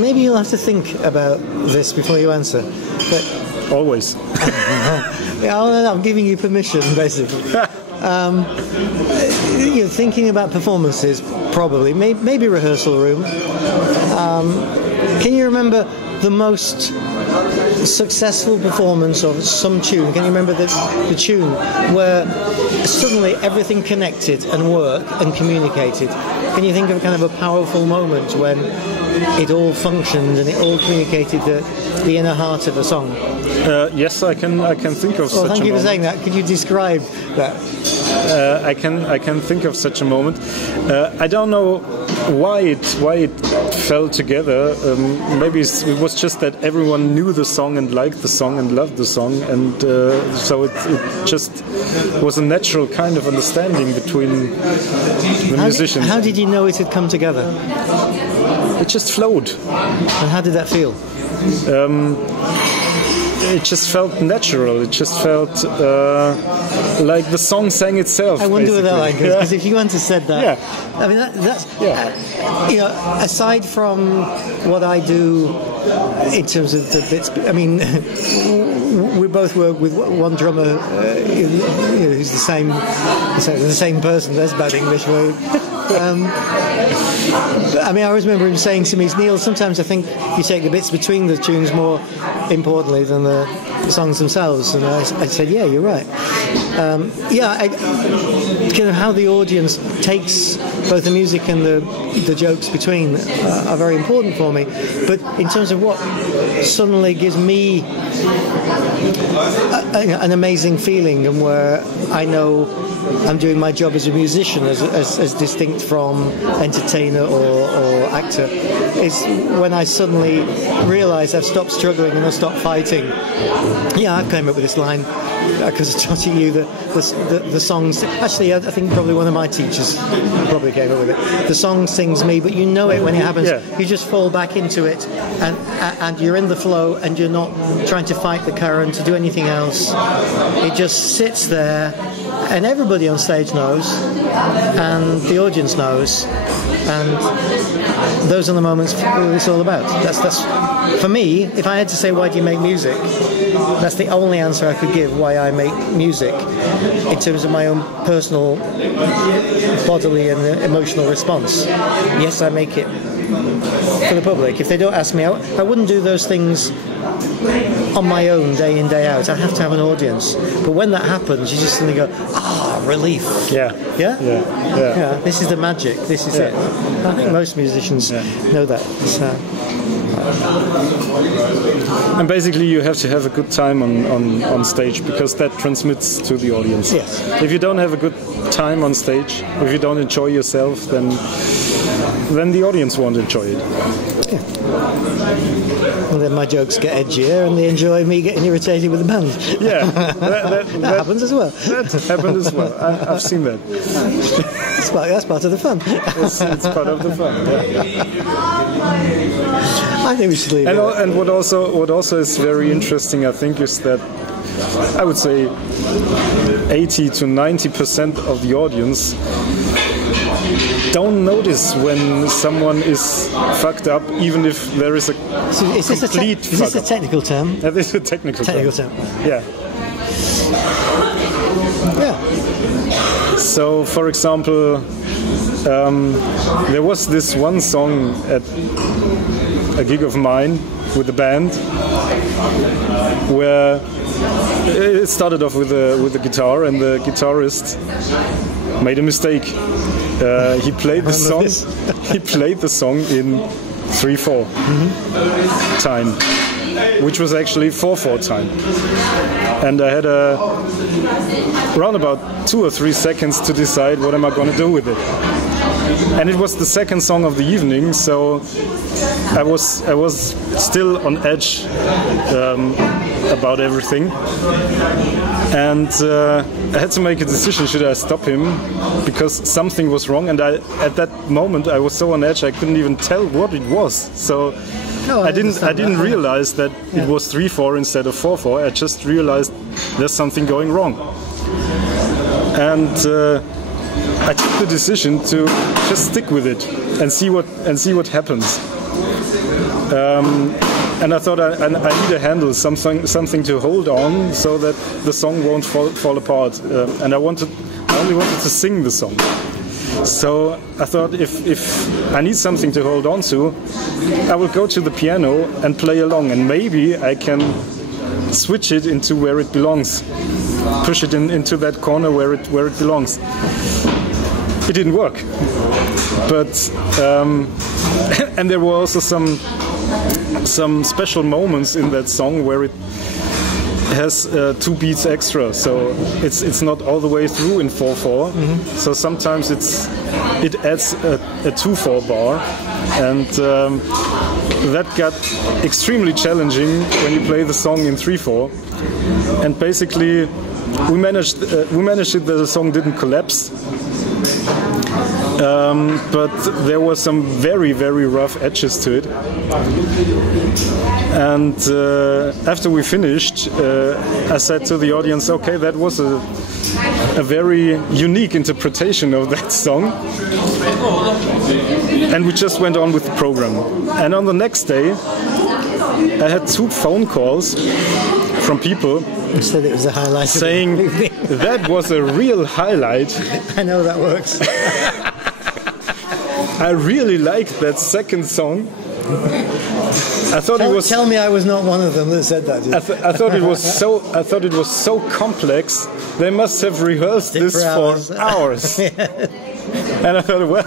maybe you'll have to think about this before you answer. But always. Yeah, I'm giving you permission, basically. Thinking about performances, probably, maybe rehearsal room. Can you remember the most successful performance of some tune? Can you remember the tune where suddenly everything connected and worked and communicated? Can you think of kind of a powerful moment when it all functioned and it all communicated the inner heart of a song? Yes, I can think of such a moment. Well, thank you for saying that. Could you describe that? I can think of such a moment. I don't know why it fell together. Maybe it was just that everyone knew the song and liked the song and loved the song, and so it just was a natural kind of understanding between the musicians. How did you know it had come together? It just flowed. And how did that feel? It just felt natural. It just felt like the song sang itself. I wonder what that like is, because if you hadn't have said that, yeah. I mean that's aside from what I do in terms of the bits, I mean, we both work with one drummer who's the same person. That's bad English word. I mean, I always remember him saying to me, Neil, sometimes I think you take the bits between the tunes more importantly than the songs themselves. And I said, yeah, you're right. Kind of how the audience takes both the music and the jokes between are very important for me. But in terms of what suddenly gives me an amazing feeling, and where I know I'm doing my job as a musician, as distinct from entertainer or actor, is when I suddenly realise I've stopped struggling and I've stopped fighting. Yeah, I came up with this line because I taught you the songs. Actually, I think probably one of my teachers probably came up with it. The song sings me, but you know it when it happens. Yeah. You just fall back into it, and you're in the flow, and you're not trying to fight the current to do anything else. It just sits there. And everybody on stage knows, and the audience knows, and those are the moments it's all about. That's for me. If I had to say, why do you make music? That's the only answer I could give. Why I make music, in terms of my own personal, bodily and emotional response. Yes, I make it for the public. If they don't ask me, I wouldn't do those things on my own, day in, day out. I have to have an audience. But when that happens, you just suddenly go, relief. Yeah. Yeah? Yeah. This is the magic. This is it. I think most musicians know that. And basically you have to have a good time on stage, because that transmits to the audience. Yes. If you don't have a good time on stage, if you don't enjoy yourself, then the audience won't enjoy it. Yeah. And then my jokes get edgier, and they enjoy me getting irritated with the band. Yeah, that happens as well. That happened as well. I've seen that. That's part of the fun. It's part of the fun. Yeah. I think we should leave it. And what also is very interesting, I think, is that I would say 80 to 90% of the audience don't notice when someone is fucked up, even if there is a complete fuck up. Is this a technical term? That is a technical term. Yeah. Yeah. So, for example, there was this one song at a gig of mine with the band where it started off with the guitar, and the guitarist made a mistake. He played the song. He played the song in 3/4 time, which was actually 4/4 time. And I had around about 2 or 3 seconds to decide what am I going to do with it. And it was the second song of the evening, so I was still on edge about everything. And I had to make a decision: should I stop him, because something was wrong? And at that moment I was so on edge I couldn't even tell what it was. So I didn't realize that it was 3/4 instead of 4/4. I just realized there's something going wrong. And I took the decision to just stick with it and see what happens. And I thought I need a handle, something to hold on, so that the song won't fall apart. And I only wanted to sing the song. So I thought if I need something to hold on to, I will go to the piano and play along, and maybe I can switch it into where it belongs, push it into that corner where it belongs. It didn't work, but and there were also some special moments in that song where it has 2 beats extra, so it's not all the way through in 4/4. So sometimes it adds a 2/4 bar, and that got extremely challenging when you play the song in 3/4. And basically, we managed it that the song didn't collapse. But there were some very, very rough edges to it. And after we finished, I said to the audience, okay, that was a very unique interpretation of that song. And we just went on with the program. And on the next day, I had 2 phone calls from people said it was a highlight, saying that was a real highlight. I know that works. I really liked that second song. I thought it was. Tell me, I was not one of them that said that. I thought it was so. I thought it was so complex. They must have rehearsed this for hours. And I thought, well,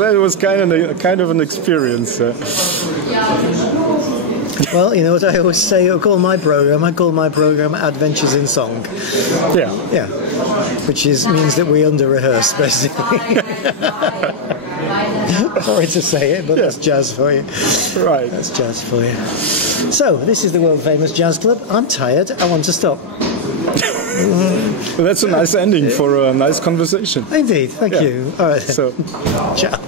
that was kind of an experience. Well, you know what I always say. I call my program Adventures in Song. Yeah. Yeah. Which means that we under-rehearse, basically. Sorry to say it, but that's jazz for you. Right. That's jazz for you. So, this is the world-famous jazz club. I'm tired. I want to stop. Well, that's a nice ending for a nice conversation. Indeed. Thank you. All right. So, ciao.